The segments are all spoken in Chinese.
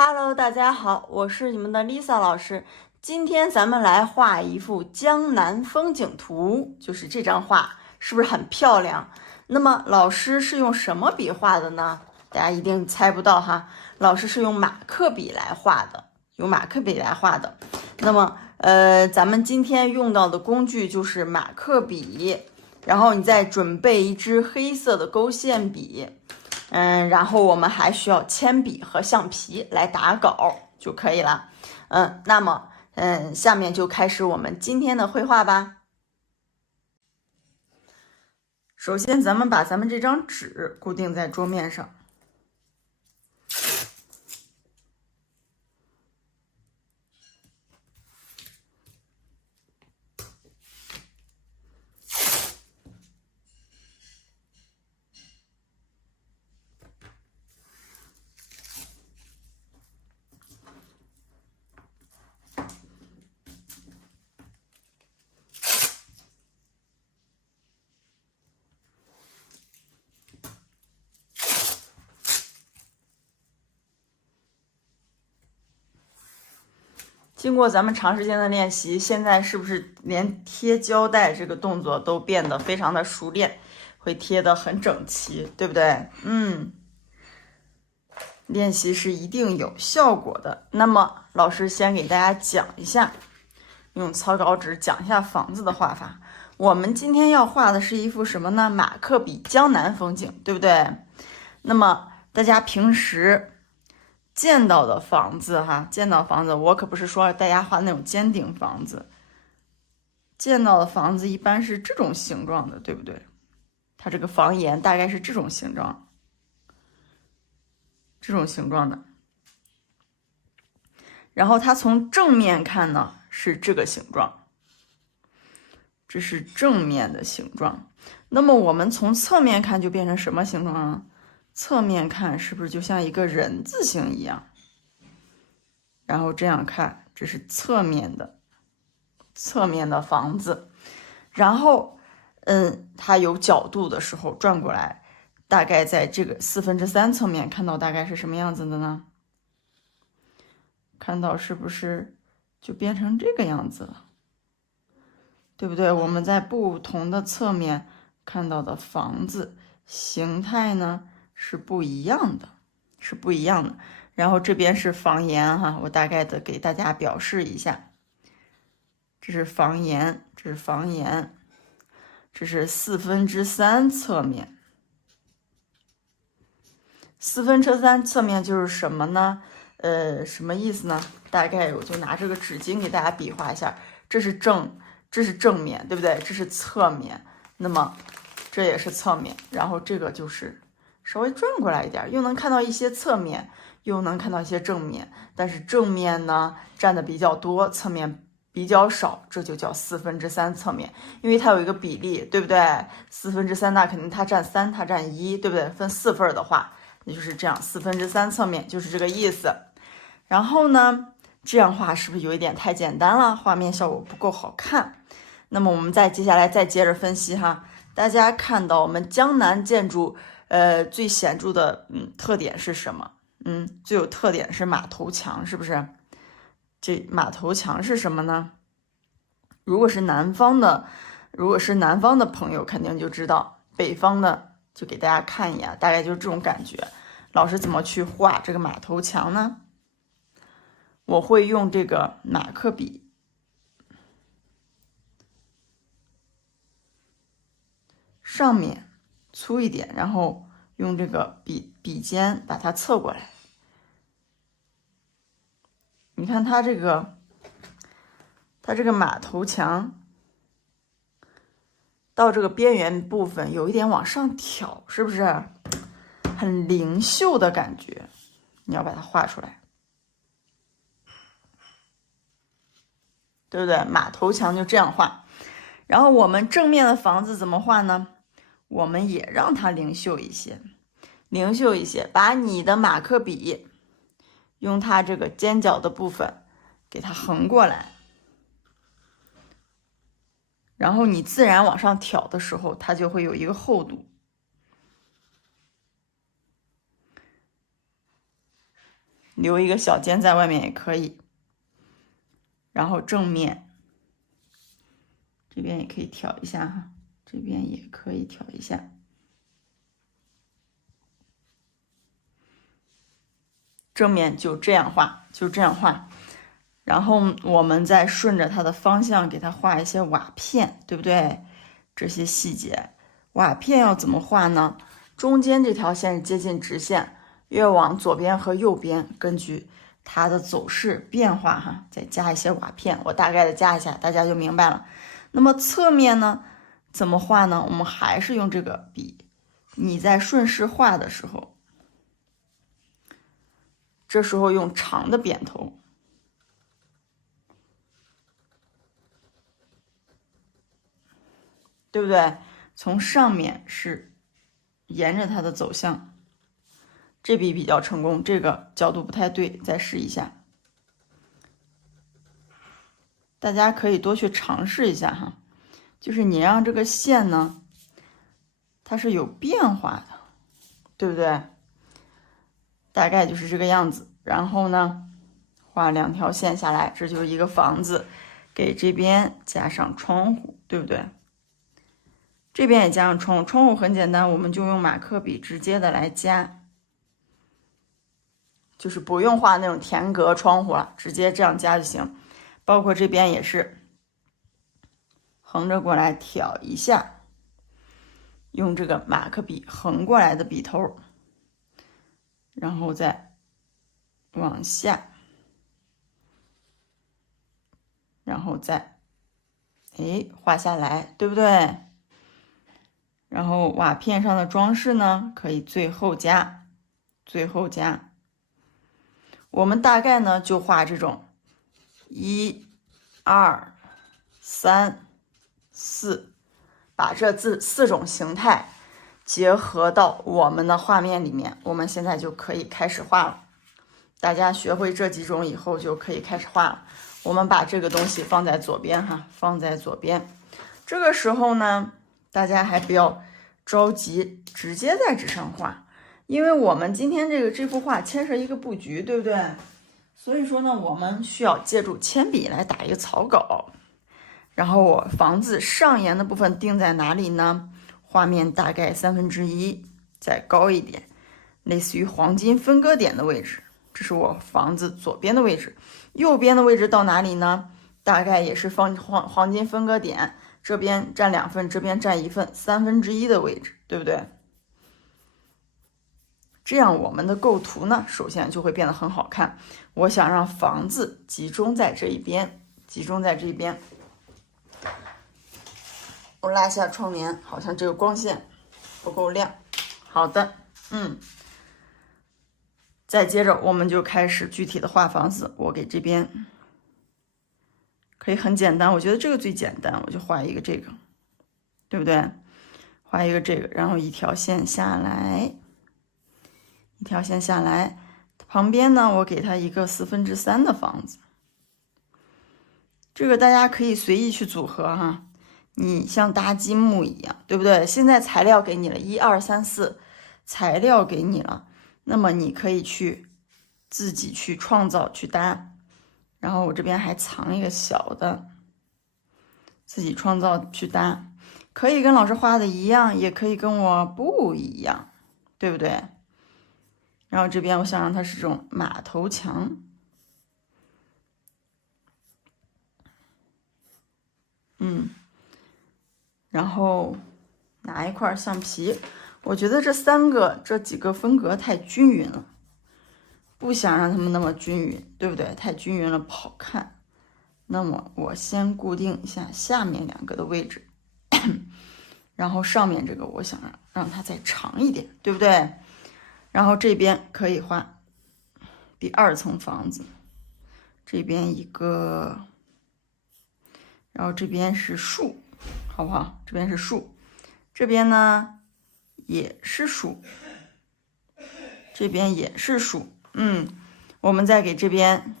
Hello，大家好，我是你们的 Lisa 老师。今天咱们来画一幅江南风景图，就是这张画，是不是很漂亮？那么老师是用什么笔画的呢？大家一定猜不到哈，老师是用马克笔来画的，用马克笔来画的。那么咱们今天用到的工具就是马克笔，然后你再准备一支黑色的勾线笔。然后我们还需要铅笔和橡皮来打稿就可以了。那么下面就开始我们今天的绘画吧。首先，咱们把咱们这张纸固定在桌面上。经过咱们长时间的练习，现在是不是连贴胶带这个动作都变得非常的熟练，会贴得很整齐，对不对？练习是一定有效果的。那么老师先给大家讲一下，用草稿纸讲一下房子的画法。我们今天要画的是一幅什么呢？马克笔江南风景，对不对？那么大家平时见到的房子见到房子，我可不是说大家画那种尖顶房子，见到的房子一般是这种形状的，对不对？它这个房檐大概是这种形状，这种形状的。然后它从正面看呢是这个形状，这是正面的形状。那么我们从侧面看就变成什么形状了？侧面看是不是就像一个人字形一样？然后这样看，这是侧面的房子。然后它有角度的时候转过来，大概在这个3/4侧面看到大概是什么样子的呢？看到是不是就变成这个样子了，对不对？我们在不同的侧面看到的房子形态呢是不一样的，然后这边是房檐我大概的给大家表示一下，这是房檐，这是3/4侧面。3/4侧面就是什么呢？什么意思呢？大概我就拿这个纸巾给大家比划一下，这是正面，对不对？这是侧面，那么这也是侧面，然后这个就是稍微转过来一点，又能看到一些侧面，又能看到一些正面，但是正面呢占的比较多，侧面比较少，这就叫3/4侧面，因为它有一个比例，对不对？3/4那肯定它占3，它占1，对不对？分4份的话，那就是这样，3/4侧面就是这个意思。然后呢，这样画是不是有一点太简单了？画面效果不够好看。那么我们接下来接着分析哈。大家看到我们江南建筑，最显著的特点是什么？最有特点是马头墙，是不是？这马头墙是什么呢？如果是南方的朋友肯定就知道，北方的就给大家看一眼，大概就是这种感觉。老师怎么去画这个马头墙呢？我会用这个马克笔，上面粗一点，然后用这个笔尖把它侧过来。你看它这个马头墙到这个边缘部分有一点往上挑，是不是很灵秀的感觉？你要把它画出来。对不对？马头墙就这样画。然后我们正面的房子怎么画呢？我们也让它灵秀一些，把你的马克笔用它这个尖角的部分给它横过来，然后你自然往上挑的时候，它就会有一个厚度。留一个小尖在外面也可以。然后正面这边也可以挑一下哈，这边也可以挑一下。正面就这样画，就这样画。然后我们再顺着它的方向给它画一些瓦片，对不对？这些细节，瓦片要怎么画呢？中间这条线是接近直线，越往左边和右边，根据它的走势变化哈，再加一些瓦片。我大概的加一下，大家就明白了。那么侧面呢，怎么画呢？我们还是用这个笔，你在顺势画的时候，这时候用长的扁头。对不对？从上面是沿着它的走向，这笔比较成功，这个角度不太对，再试一下。大家可以多去尝试一下哈，就是你让这个线呢，它是有变化的，对不对？大概就是这个样子。然后呢，画2条线下来，这就是一个房子，给这边加上窗户，对不对？这边也加上窗户，窗户很简单，我们就用马克笔直接的来加，就是不用画那种田格窗户了，直接这样加就行。包括这边也是，横着过来挑一下，用这个马克笔横过来的笔头，然后再往下，然后再画下来，对不对？然后瓦片上的装饰呢，可以最后加，最后加。我们大概呢就画这种1、2、3、4，把这4种形态结合到我们的画面里面。我们现在就可以开始画了。大家学会这几种以后就可以开始画了。我们把这个东西放在左边哈，放在左边。这个时候呢，大家还不要着急，直接在纸上画，因为我们今天这幅画牵涉一个布局，对不对？所以说呢，我们需要借助铅笔来打一个草稿。然后我房子上沿的部分定在哪里呢？画面大概1/3，再高一点，类似于黄金分割点的位置。这是我房子左边的位置，右边的位置到哪里呢？大概也是黄金分割点，这边占2份，这边占1份，1/3的位置，对不对？这样我们的构图呢，首先就会变得很好看。我想让房子集中在这一边，集中在这边。我拉下窗帘，好像这个光线不够亮。好的，再接着我们就开始具体的画房子。我给这边可以很简单，我觉得这个最简单，我就画一个这个，对不对？画一个这个，然后一条线下来，一条线下来，旁边呢，我给它一个3/4的房子。这个大家可以随意去组合哈，你像搭积木一样，对不对？现在材料给你了，1、2、3、4，材料给你了。那么你可以自己去创造去搭，然后我这边还藏一个小的，自己创造去搭，可以跟老师画的一样，也可以跟我不一样，对不对？然后这边我想让它是这种马头墙，然后拿一块橡皮。我觉得这几个分隔太均匀了，不想让它们那么均匀，对不对？太均匀了不好看。那么我先固定一下下面2个的位置，然后上面这个我想让它再长一点，对不对？然后这边可以画第2层房子，这边一个，然后这边是树，好不好？这边是树，这边呢也是树，这边也是树。我们再给这边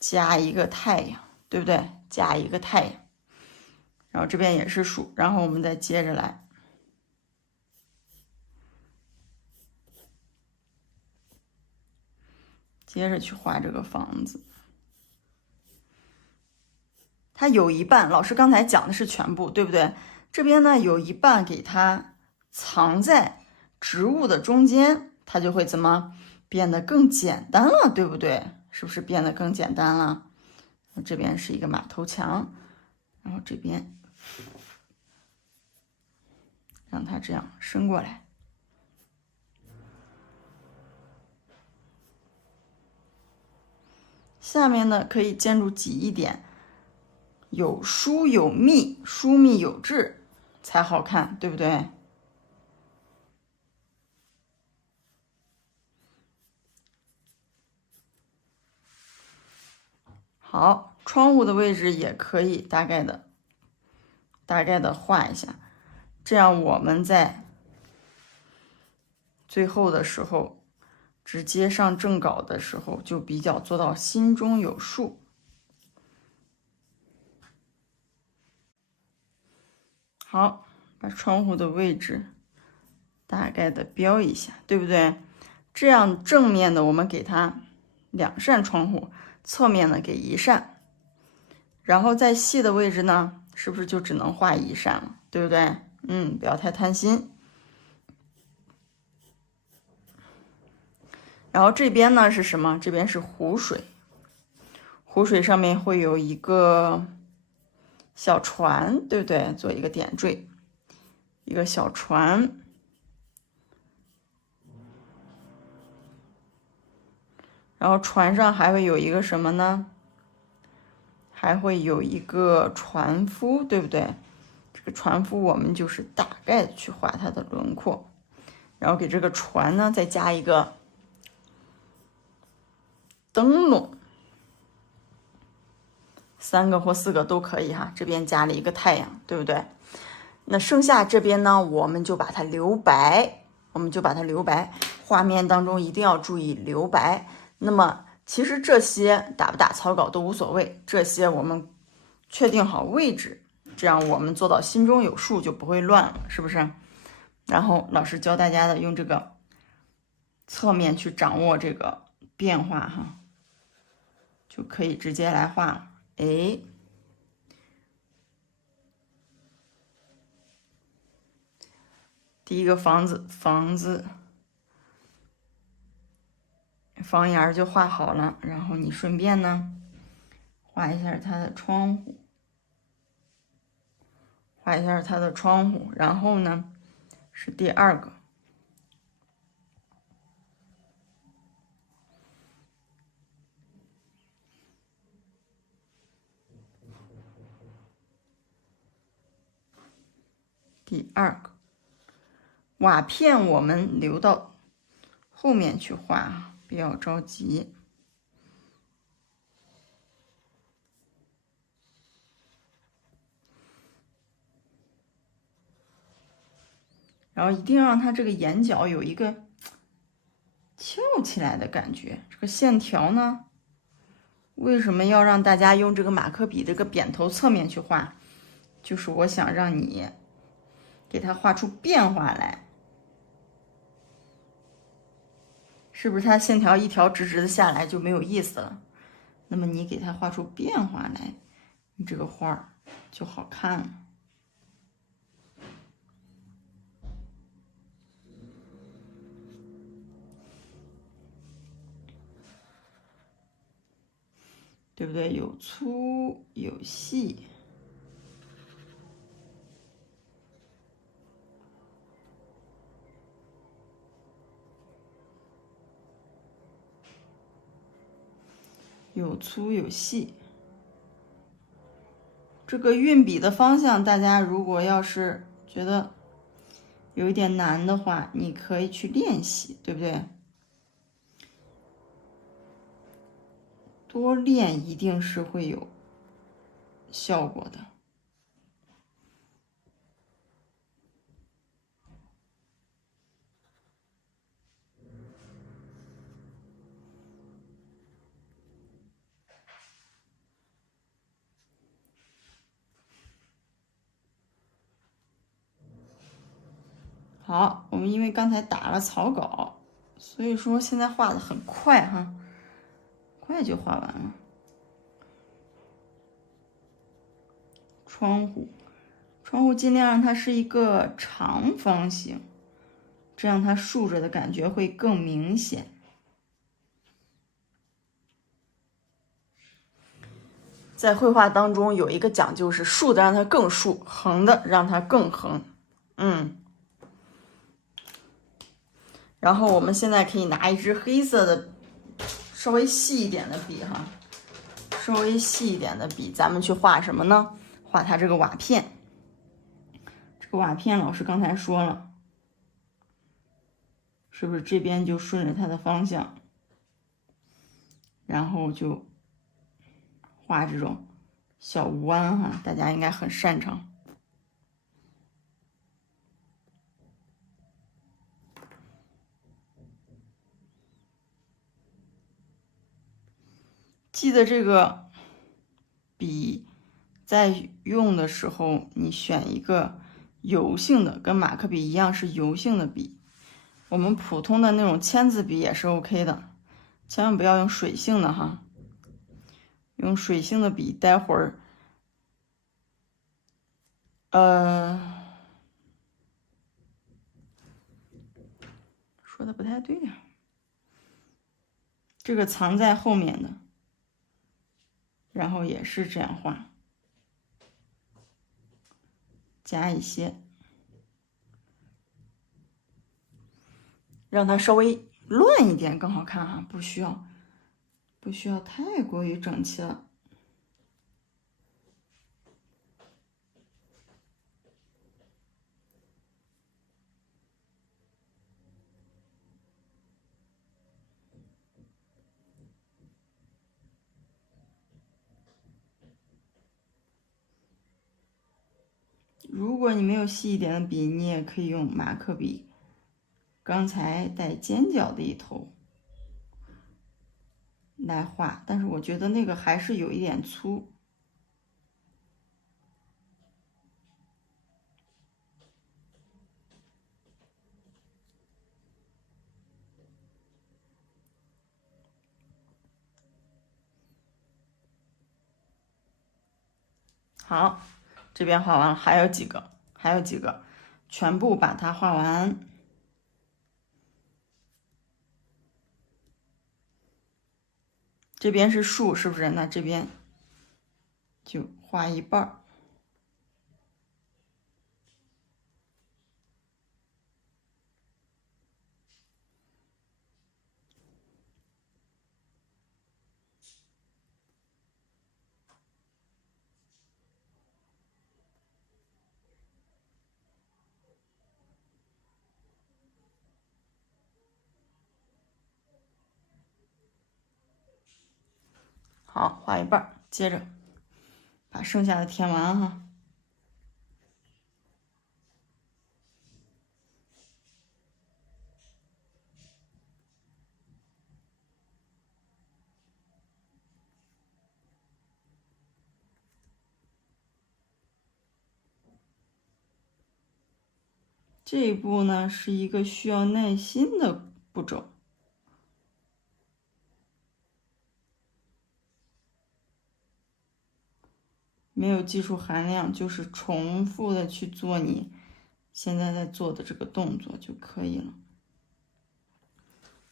加一个太阳，对不对？加一个太阳，然后这边也是树，然后我们再接着来。接着去画这个房子。它有一半，老师刚才讲的是全部，对不对？这边呢有一半给它藏在植物的中间，它就会怎么变得更简单了，对不对？是不是变得更简单了？这边是一个马头墙，然后这边让它这样伸过来。下面呢可以建筑挤一点，有疏有密，疏密有致才好看，对不对？好，窗户的位置也可以大概的画一下，这样我们在最后的时候直接上正稿的时候就比较做到心中有数。好，把窗户的位置大概的标一下，对不对？这样正面的我们给它2扇窗户，侧面呢给1扇，然后在细的位置呢，是不是就只能画1扇了，对不对？不要太贪心。然后这边呢是什么？这边是湖水，湖水上面会有一个小船，对不对？做一个点缀，一个小船。然后船上还会有一个什么呢？还会有一个船夫，对不对？这个船夫我们就是大概去画它的轮廓，然后给这个船呢再加一个灯笼，3个或4个都可以哈。这边加了一个太阳，对不对？那剩下这边呢，我们就把它留白，画面当中一定要注意留白。那么其实这些打不打草稿都无所谓，这些我们确定好位置，这样我们做到心中有数，就不会乱了，是不是？然后老师教大家的用这个侧面去掌握这个变化哈，就可以直接来画了。哎，第一个房檐就画好了，然后你顺便呢画一下它的窗户，然后呢是第2个。瓦片我们留到后面去画，不要着急。然后一定让它这个眼角有一个翘起来的感觉。这个线条呢，为什么要让大家用这个马克笔这个扁头侧面去画？就是我想让你给它画出变化来，是不是它线条一条直直的下来就没有意思了？那么你给它画出变化来，你这个画就好看了。对不对？有粗有细，有粗有细。这个运笔的方向，大家如果要是觉得有一点难的话，你可以去练习，对不对？多练一定是会有效果的。好，我们因为刚才打了草稿，所以说现在画的很快哈。快就画完了。窗户，窗户尽量让它是一个长方形，这样它竖着的感觉会更明显。在绘画当中有一个讲究是竖的让它更竖，横的让它更横。然后我们现在可以拿一支黑色的稍微细一点的笔哈，稍微细一点的笔，咱们去画什么呢？画它这个瓦片。这个瓦片老师刚才说了，是不是这边就顺着它的方向，然后就画这种小弯哈，大家应该很擅长。记得这个笔在用的时候，你选一个油性的，跟马克笔一样是油性的笔。我们普通的那种签字笔也是 OK 的，千万不要用水性的哈。用水性的笔，待会儿，说的不太对呀，这个藏在后面的。然后也是这样画，加一些，让它稍微乱一点更好看哈，不需要太过于整齐了。如果你没有细一点的笔，你也可以用马克笔，刚才带尖角的一头来画，但是我觉得那个还是有一点粗。好，这边画完了，还有几个，全部把它画完。这边是树，是不是？那这边就画一半。好，画一半，接着把剩下的填完哈。这一步呢是一个需要耐心的步骤。没有技术含量，就是重复的去做你现在在做的这个动作就可以了。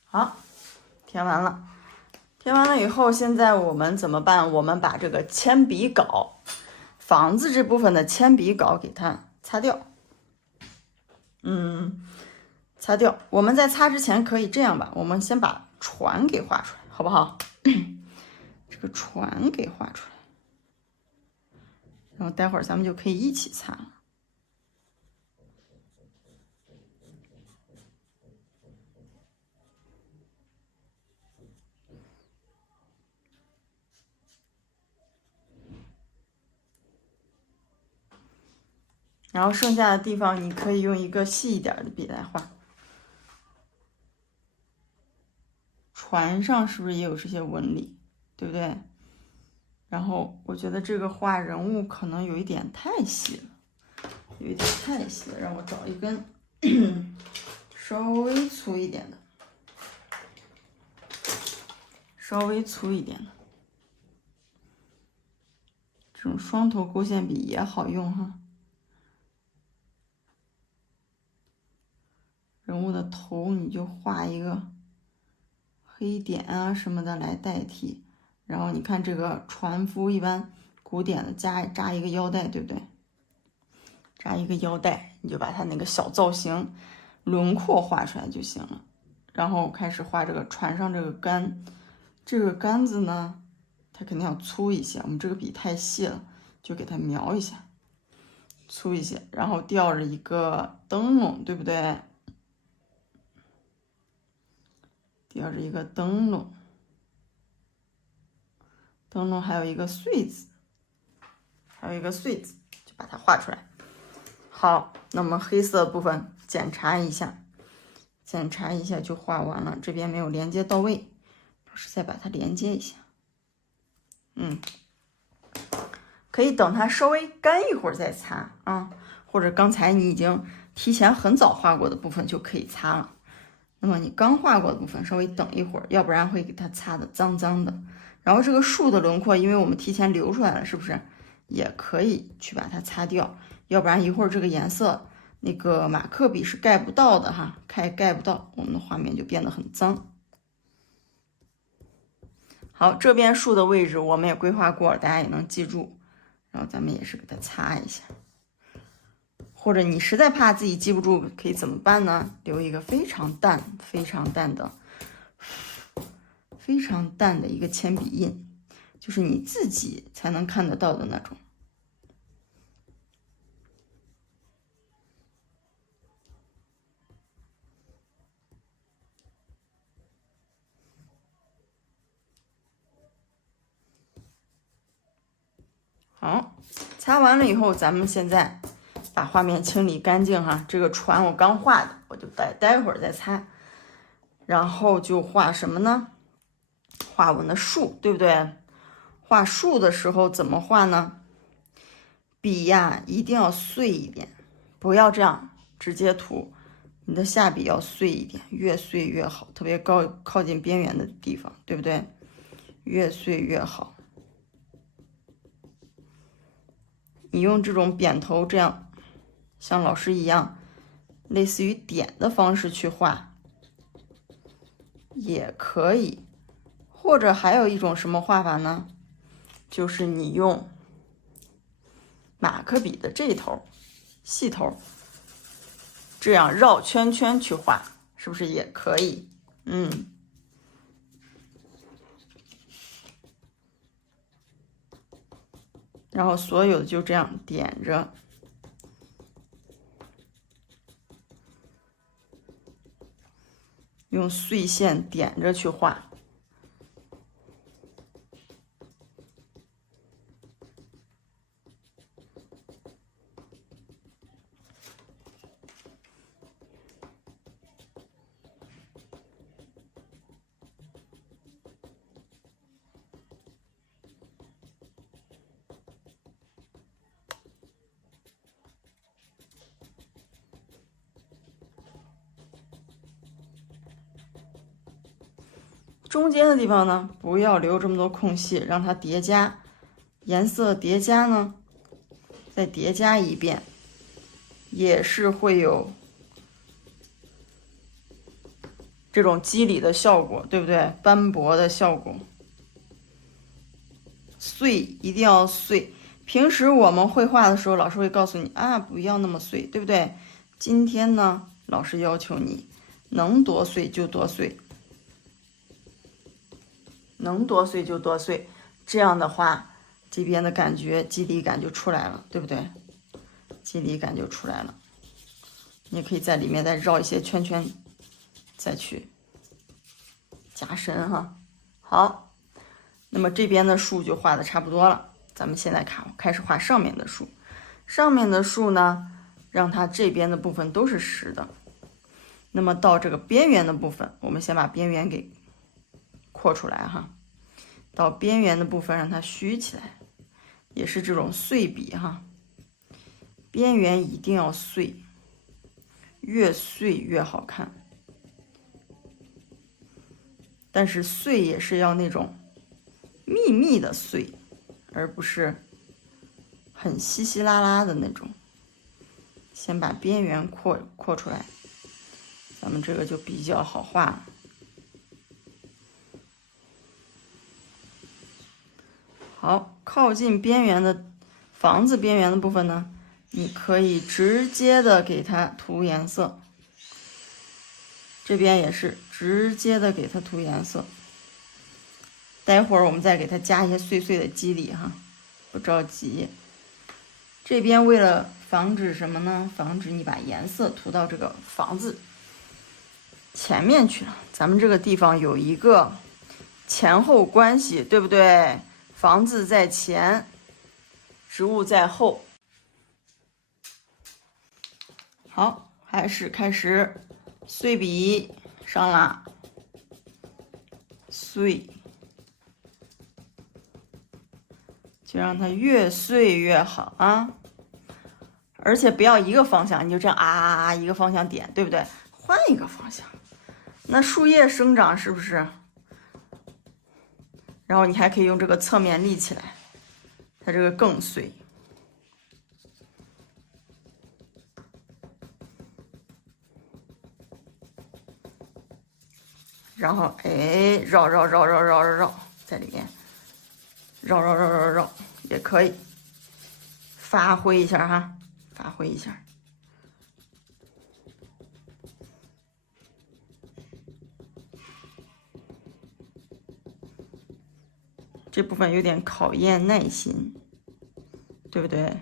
好，填完了。填完了以后，现在我们怎么办？我们把这个铅笔稿，房子这部分的铅笔稿给它擦掉。擦掉。我们在擦之前可以这样吧，我们先把船给画出来，好不好？这个船给画出来。然后待会儿咱们就可以一起擦了。然后剩下的地方你可以用一个细一点的笔来画。船上是不是也有这些纹理，对不对？然后我觉得这个画人物可能有一点太细了，让我找一根稍微粗一点的，稍微粗一点的。这种双头勾线笔也好用哈。人物的头你就画一个黑点啊什么的来代替。然后你看这个船夫一般古典的扎一个腰带，对不对？扎一个腰带，你就把它那个小造型轮廓画出来就行了。然后开始画这个船上这个杆，这个杆子呢，它肯定要粗一些，我们这个笔太细了，就给它描一下，粗一些。然后吊着一个灯笼，对不对？吊着一个灯笼，灯笼还有一个穗子，就把它画出来。好，那么黑色的部分检查一下就画完了。这边没有连接到位，老师再把它连接一下。可以等它稍微干一会儿再擦啊，或者刚才你已经提前很早画过的部分就可以擦了。那么你刚画过的部分稍微等一会儿，要不然会给它擦的脏脏的。然后这个树的轮廓，因为我们提前留出来了，是不是也可以去把它擦掉？要不然一会儿这个颜色那个马克笔是盖不到的哈，盖不到，我们的画面就变得很脏。好，这边树的位置我们也规划过了，大家也能记住。然后咱们也是给它擦一下。或者你实在怕自己记不住，可以怎么办呢？留一个非常淡的一个铅笔印，就是你自己才能看得到的那种。好，擦完了以后，咱们现在把画面清理干净哈。这个船我刚画的，我就待会儿再擦。然后就画什么呢？画我们的树，对不对？画树的时候怎么画呢？笔呀一定要碎一点，不要这样直接涂。你的下笔要碎一点，越碎越好，特别靠近边缘的地方，对不对？越碎越好。你用这种扁头，这样像老师一样，类似于点的方式去画也可以。或者还有一种什么画法呢？就是你用马克笔的这头细头，这样绕圈圈去画，是不是也可以？然后所有的就这样点着，用碎线点着去画。中间的地方呢，不要留这么多空隙，让它叠加，颜色叠加呢，再叠加一遍，也是会有这种肌理的效果，对不对？斑驳的效果。碎一定要碎。平时我们绘画的时候，老师会告诉你啊，不要那么碎，对不对？今天呢，老师要求你能多碎就多碎。能多碎就多碎，这样的话，这边的感觉肌理感就出来了，对不对？肌理感就出来了。你可以在里面再绕一些圈圈，再去加深哈。好，那么这边的树就画的差不多了，咱们现在开始画上面的树。上面的树呢，让它这边的部分都是实的。那么到这个边缘的部分，我们先把边缘给扩出来哈，到边缘的部分让它虚起来，也是这种碎笔哈，边缘一定要碎，越碎越好看。但是碎也是要那种密密的碎，而不是很稀稀拉拉的那种。先把边缘扩出来，咱们这个就比较好画了。好，靠近边缘的房子边缘的部分呢，你可以直接的给它涂颜色。这边也是直接的给它涂颜色。待会儿我们再给它加一些碎碎的肌理哈，不着急。这边为了防止什么呢？防止你把颜色涂到这个房子前面去了。咱们这个地方有一个前后关系，对不对？房子在前，植物在后。好，还是开始碎笔上啦，碎。就让它越碎越好啊！而且不要一个方向，你就这样一个方向点，对不对？换一个方向，那树叶生长是不是？然后你还可以用这个侧面立起来，它这个更碎。然后绕，在里面绕也可以，发挥一下哈，发挥一下。这部分有点考验耐心，对不对？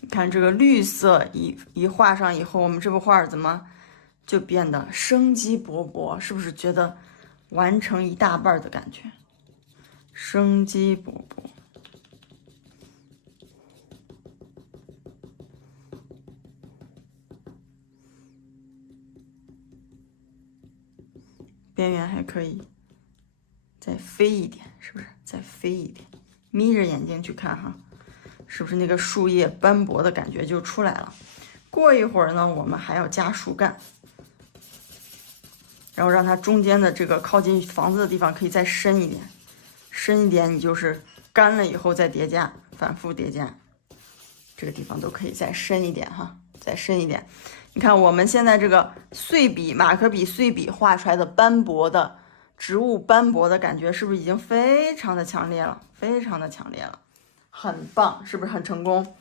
你看这个绿色一画上以后，我们这幅画怎么就变得生机勃勃？是不是觉得完成一大半的感觉？生机勃勃。边缘还可以再飞一点，是不是？再飞一点，眯着眼睛去看哈，是不是那个树叶斑驳的感觉就出来了？过一会儿呢，我们还要加树干，然后让它中间的这个靠近房子的地方可以再深一点，深一点，你就是干了以后再叠加，反复叠加，这个地方都可以再深一点哈，再深一点。你看我们现在这个碎笔马克笔碎笔画出来的斑驳的植物斑驳的感觉，是不是已经非常的强烈了？非常的强烈了，很棒，是不是很成功？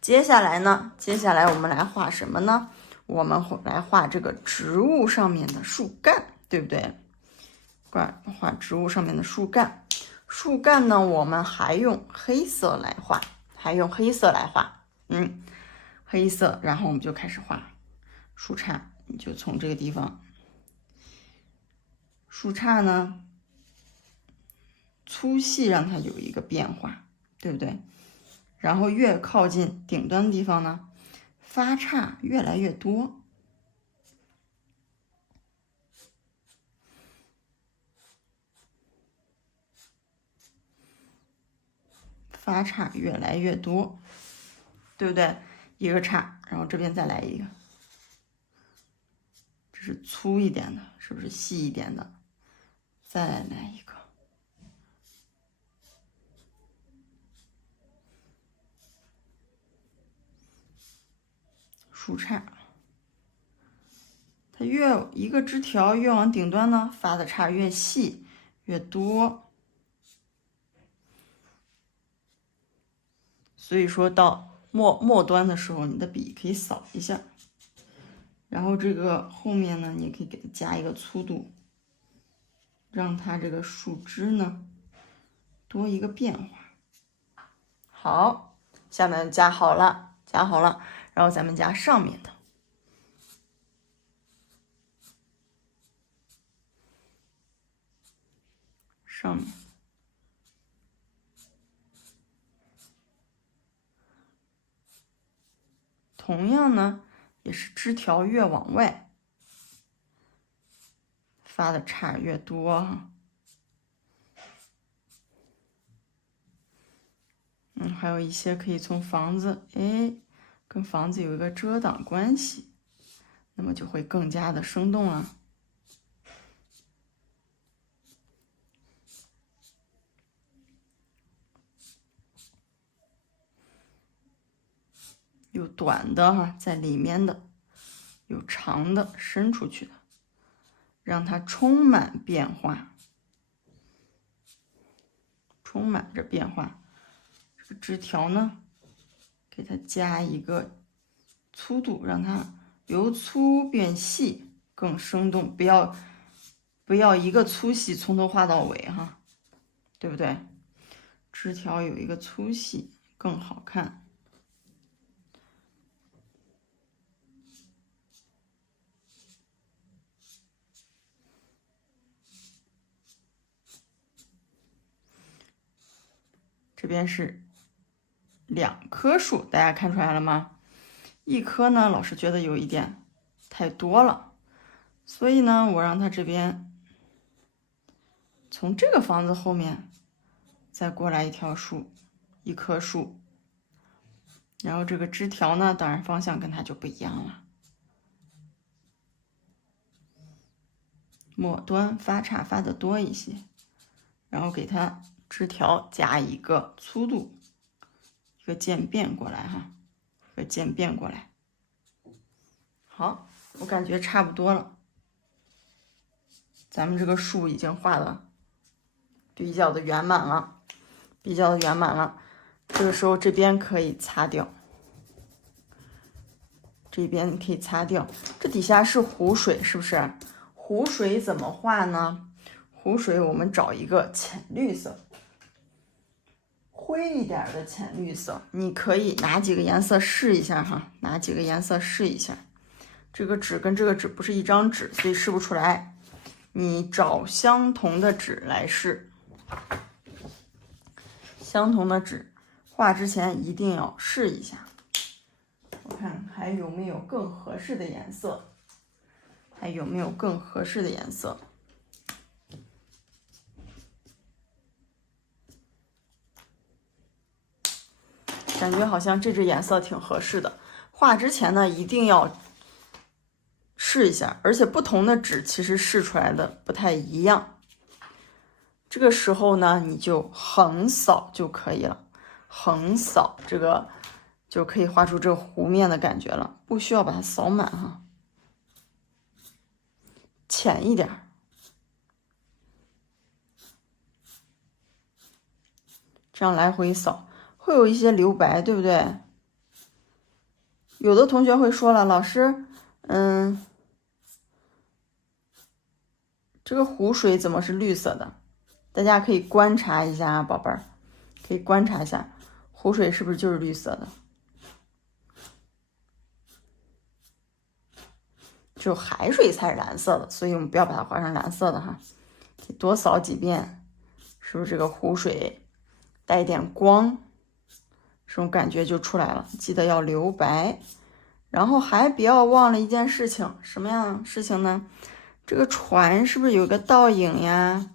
接下来呢？接下来我们来画什么呢？我们来画这个植物上面的树干，对不对？画植物上面的树干。树干呢，我们还用黑色来画，黑色，然后我们就开始画树杈，你就从这个地方，树杈呢粗细让它有一个变化，对不对？然后越靠近顶端的地方呢，发杈越来越多，发杈越来越多，对不对？一个杈，然后这边再来一个，这是粗一点的，是不是细一点的？再来一个，树杈，它越一个枝条越往顶端呢，发的杈越细越多。所以说到末端的时候，你的笔可以扫一下，然后这个后面呢，你也可以给它加一个粗度，让它这个树枝呢多一个变化。好，下面加好了，然后咱们加上面的。上面同样呢，也是枝条越往外发的杈越多哈。还有一些可以从房子，跟房子有一个遮挡关系，那么就会更加的生动了。有短的哈，在里面的，有长的伸出去的，让它充满变化，充满着变化。这个枝条呢，给它加一个粗度，让它由粗变细，更生动。不要一个粗细从头画到尾哈，对不对？枝条有一个粗细更好看。这边是2棵树，大家看出来了吗？一棵呢，老师觉得有一点太多了，所以呢，我让它这边从这个房子后面再过来一条树，一棵树，然后这个枝条呢，当然方向跟它就不一样了，末端发叉发的多一些，然后给它枝条加一个粗度，一个渐变过来哈，一个渐变过来。好，我感觉差不多了，咱们这个树已经画的比较的圆满了，这个时候这边可以擦掉，这边可以擦掉。这底下是湖水，是不是？湖水怎么画呢？湖水我们找一个浅绿色，灰一点的浅绿色，你可以拿几个颜色试一下哈，拿几个颜色试一下。这个纸跟这个纸不是一张纸，所以试不出来。你找相同的纸来试，相同的纸画之前一定要试一下，我看还有没有更合适的颜色，感觉好像这支颜色挺合适的。画之前呢，一定要试一下，而且不同的纸其实试出来的不太一样。这个时候呢，你就横扫就可以了，横扫这个就可以画出这个湖面的感觉了，不需要把它扫满哈，浅一点，这样来回扫会有一些留白，对不对？有的同学会说了，老师，这个湖水怎么是绿色的？大家可以观察一下啊，宝贝儿，可以观察一下，湖水是不是就是绿色的？只有海水才是蓝色的，所以我们不要把它画成蓝色的哈，多扫几遍，是不是这个湖水带一点光，这种感觉就出来了。记得要留白，然后还不要忘了一件事情，什么样的事情呢？这个船是不是有个倒影呀？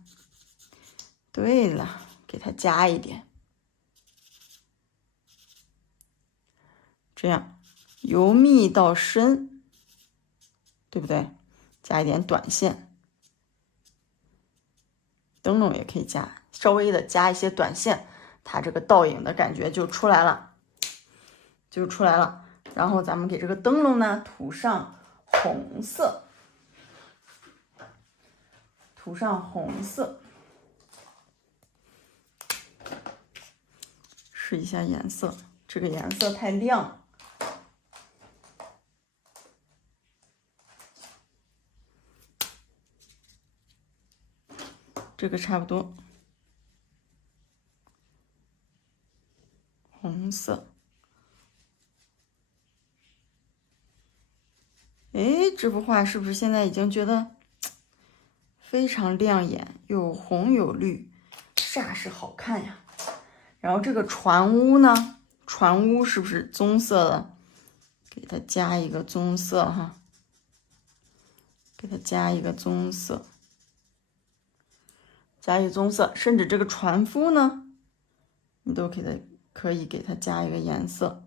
对了，给它加一点，这样由密到深，对不对？加一点短线，灯笼也可以加，稍微的加一些短线，它这个倒影的感觉就出来了，然后咱们给这个灯笼呢涂上红色，试一下颜色，这个颜色太亮，这个差不多，红色。这幅画是不是现在已经觉得非常亮眼，有红有绿，煞是好看呀？然后这个船屋呢，船屋是不是棕色的？给它加一个棕色哈，给它加一个棕色，甚至这个船夫呢，你都给它可以给它加一个颜色。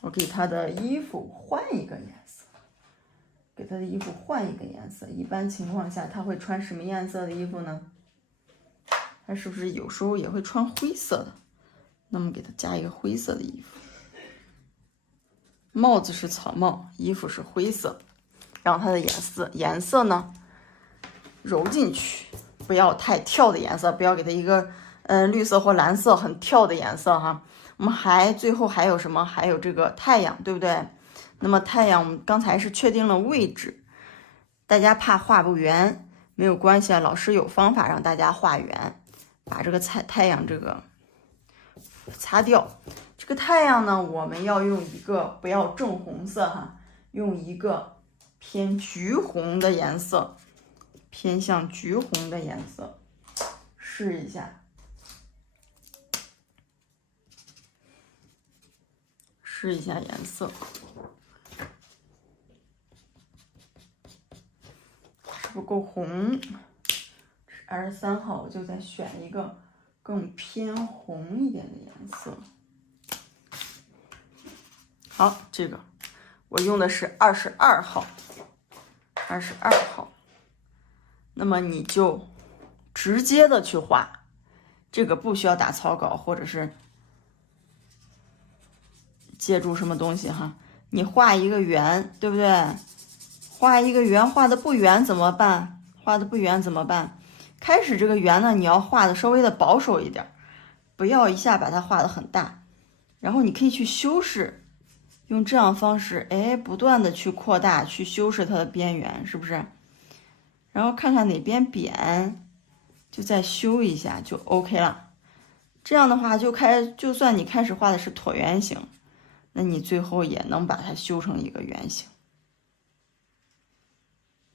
我给他的衣服换一个颜色，给他的衣服换一个颜色。一般情况下，他会穿什么颜色的衣服呢？他是不是有时候也会穿灰色的？那么给他加一个灰色的衣服。帽子是草帽，衣服是灰色，让它的颜色呢揉进去，不要太跳的颜色，不要给它一个绿色或蓝色很跳的颜色哈。我们最后还有什么？还有这个太阳，对不对？那么太阳我们刚才是确定了位置，大家怕画不圆，没有关系啊，老师有方法让大家画圆，把这个太阳这个擦掉。这个太阳呢，我们要用一个不要正红色哈，用一个偏橘红的颜色，偏向橘红的颜色，试一下。试一下颜色，是不够红？23号我就再选一个更偏红一点的颜色。好，这个我用的是22号，22号。那么你就直接的去画，这个不需要打草稿，或者是借助什么东西哈，你画一个圆，对不对？画一个圆，画的不圆怎么办？画的不圆怎么办？开始这个圆呢，你要画的稍微的保守一点，不要一下把它画的很大。然后你可以去修饰，用这样方式，不断的去扩大，去修饰它的边缘，是不是？然后看看哪边扁，就再修一下就 OK 了。这样的话就算你开始画的是椭圆形，那你最后也能把它修成一个圆形，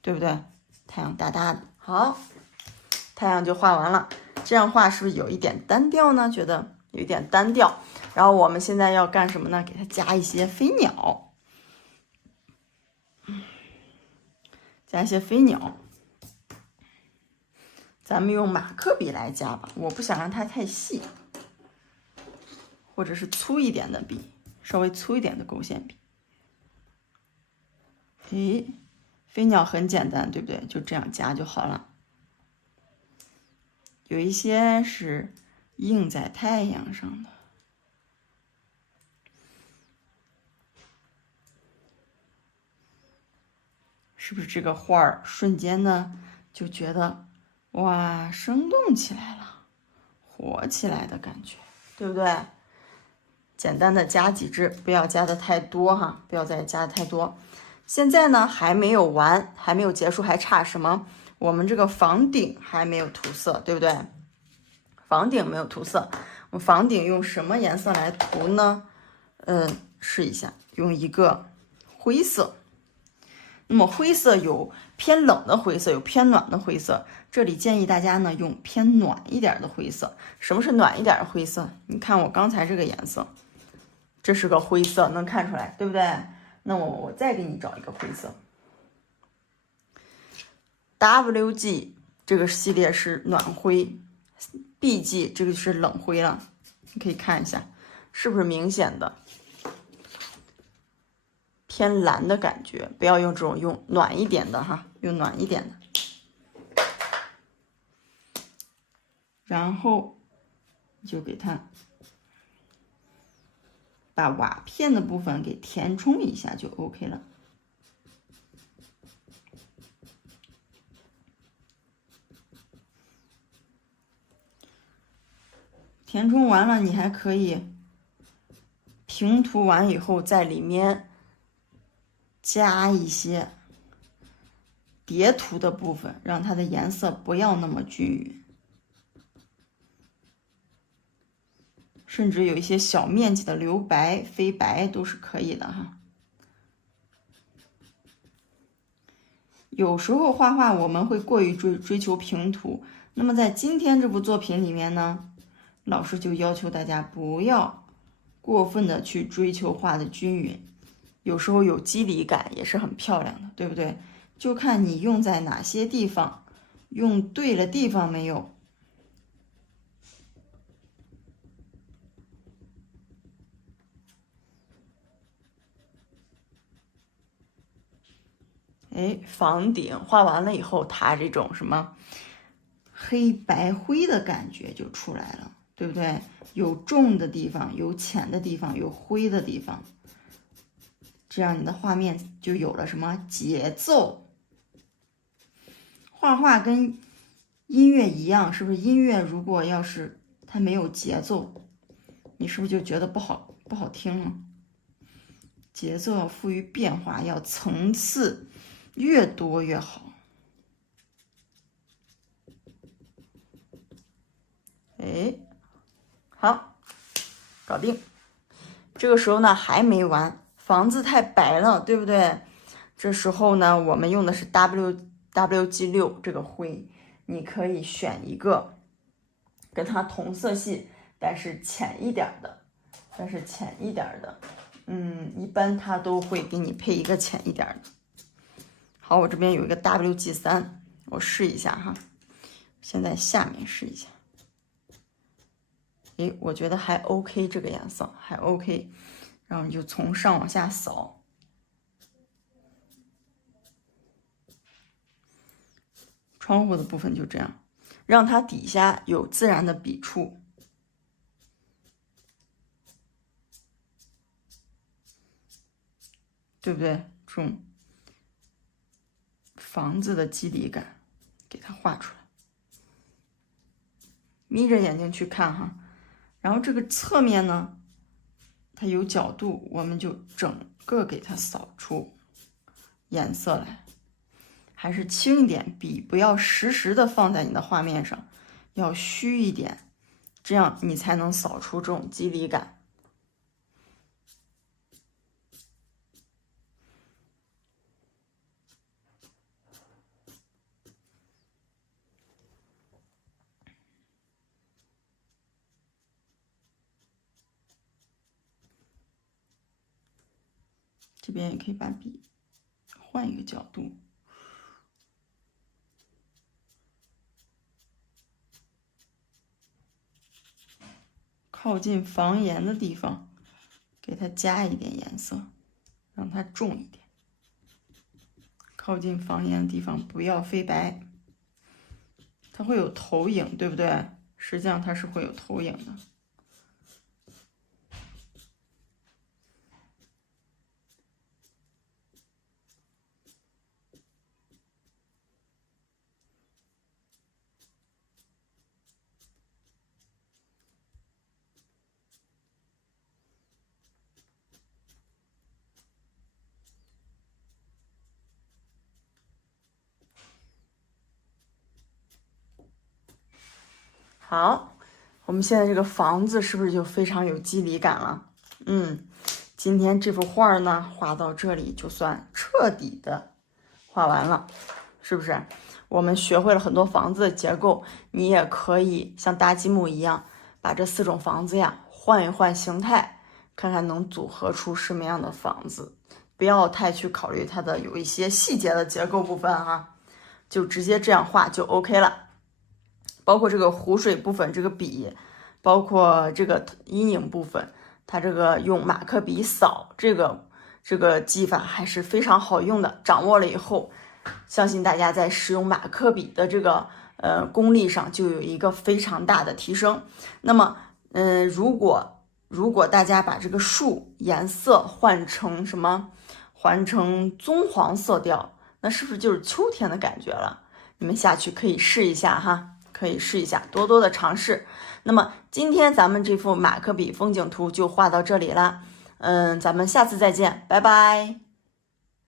对不对？太阳大大的，好，太阳就画完了。这样画是不是有一点单调呢？觉得有一点单调。然后我们现在要干什么呢？给它加一些飞鸟，加一些飞鸟。咱们用马克笔来加吧，我不想让它太细，或者是粗一点的笔，稍微粗一点的勾线笔。飞鸟很简单，对不对？就这样加就好了。有一些是映在太阳上的，是不是这个画儿瞬间呢就觉得哇，生动起来了，活起来的感觉，对不对？简单的加几支，不要加的太多哈，不要再加的太多。现在呢还没有完，还没有结束，还差什么？我们这个房顶还没有涂色，对不对？房顶没有涂色，我们房顶用什么颜色来涂呢？试一下，用一个灰色。那么灰色有偏冷的灰色，有偏暖的灰色。这里建议大家呢用偏暖一点的灰色。什么是暖一点的灰色？你看我刚才这个颜色，这是个灰色，能看出来，对不对？那我再给你找一个灰色。WG 这个系列是暖灰，BG 这个是冷灰了。你可以看一下，是不是明显的偏蓝的感觉？不要用这种，用暖一点的哈，用暖一点的。然后就给它把瓦片的部分给填充一下就 OK 了。填充完了，你还可以平涂完以后，在里面加一些叠涂的部分，让它的颜色不要那么均匀。甚至有一些小面积的留白、飞白都是可以的哈。有时候画画我们会过于追求平涂，那么在今天这部作品里面呢，老师就要求大家不要过分的去追求画的均匀，有时候有肌理感也是很漂亮的，对不对？就看你用在哪些地方，用对了地方没有。哎，房顶画完了以后，它这种什么黑白灰的感觉就出来了，对不对？有重的地方，有浅的地方，有灰的地方，这样你的画面就有了什么节奏。画画跟音乐一样，是不是？音乐如果要是它没有节奏，你是不是就觉得不好听了？节奏要富于变化，要层次越多越好。哎，好，搞定。这个时候呢还没完，房子太白了，对不对？这时候呢，我们用的是 WG6 这个灰，你可以选一个跟它同色系，但是浅一点的，一般它都会给你配一个浅一点的。好，我这边有一个 WG3，我试一下哈，先在下面试一下。哎，我觉得还 OK， 这个颜色还 OK， 然后你就从上往下扫，窗户的部分就这样，让它底下有自然的笔触，对不对？这种房子的肌理感，给它画出来。眯着眼睛去看哈，然后这个侧面呢，它有角度，我们就整个给它扫出颜色来，还是轻一点，笔不要实时的放在你的画面上，要虚一点，这样你才能扫出这种肌理感。这边也可以把笔换一个角度，靠近房檐的地方给它加一点颜色，让它重一点。靠近房檐的地方不要飞白，它会有投影，对不对？实际上它是会有投影的。好，我们现在这个房子是不是就非常有肌理感了？今天这幅画呢，画到这里就算彻底的画完了，是不是？我们学会了很多房子的结构，你也可以像搭积木一样，把这4种房子呀换一换形态，看看能组合出什么样的房子。不要太去考虑它的有一些细节的结构部分哈，就直接这样画就 OK 了。包括这个湖水部分，这个笔，包括这个阴影部分，它这个用马克笔扫这个技法还是非常好用的。掌握了以后，相信大家在使用马克笔的这个功力上就有一个非常大的提升。那么，如果大家把这个树颜色换成什么，换成棕黄色调，那是不是就是秋天的感觉了？你们下去可以试一下哈。可以试一下，多多的尝试。那么今天咱们这幅马克笔风景图就画到这里了，咱们下次再见，拜拜。